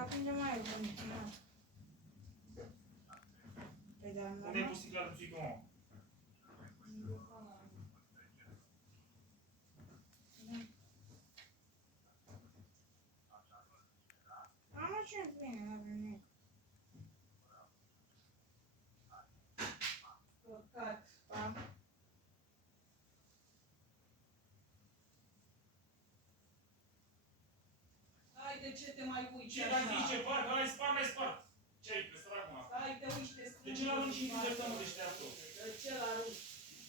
atinge mai bun. Păi dar unde ai pus sticla de psică, mă? Mamă, ce bine la mine. Păcat. Pa. Hai, de ce te mai uiți Ce așa? mai zice, bă, l-ai spart. Ce ai, că săracul ăsta? Hai, te uiți, te De ce l-am și de mă deșteaptă? De ce la rus?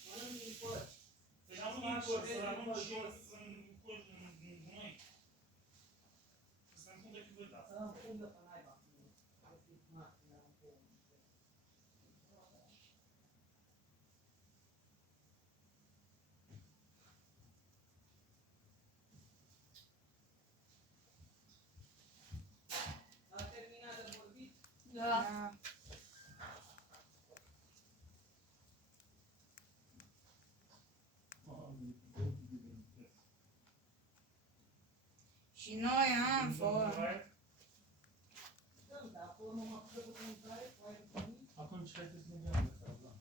Mănânc din părți. Deci am unii păr, să rămân și în gunoi. Să se înfundă chiuveta. Să îmi pungă pe naiba. A terminat de vorbit? Da. Și noi am fost. Da, dar acolo nu m-a făcut mâncare, poate de mine. Atunci hai să mergem pe seara, da.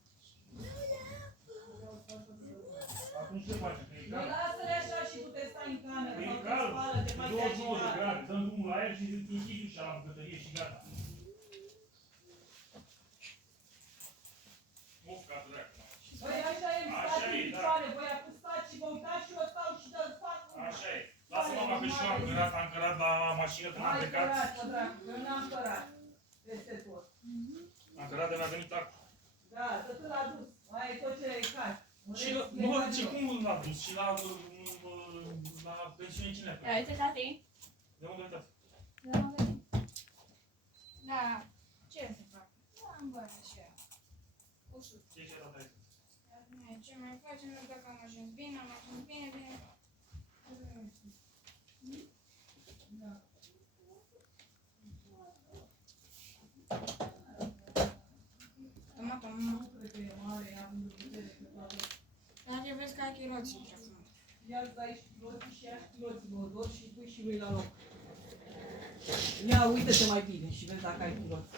Atunci ce facem? Că e Băi, cald. lasă-le așa și tu te stai în cameră. Că e mă, că cald. spală-te, mai 29 de te-ai grade. Dăm drumul la aer și închizi ușa la bucătărie și gata. Of, ca dracu. Băi, așa e, îmi Așa stați e, în da. picioare, voi apăsați și vă uitați și eu stau și dă fac. Așa e. Lasă mama că și eu am cărat la mașină când am Hai, plecat. cărat, mă, dracu, că eu n-am cărat. Peste tot. Am cărat de la venit acum. Da, tot l-a dus. Mai e tot ce ai cat. Și nu mă zice cum l-a dus? Și la pensiune cine a Ia uite, tati. De unde uitați? Da, am venit. Da. Ce să fac? Am bani așa. 100. Ce ce a dat aici? Ce mai facem? Nu dacă am ajuns bine, am ajuns bine. Da. Toma. Nu cred că e mare, având în vedere că toate. Dar trebuie să ai chiloți între fund. Ia îți dai și chiloții și ia și chiloții, mă dor și pui și lui la loc. Ia, uită-te mai bine și vezi dacă ai chiloți.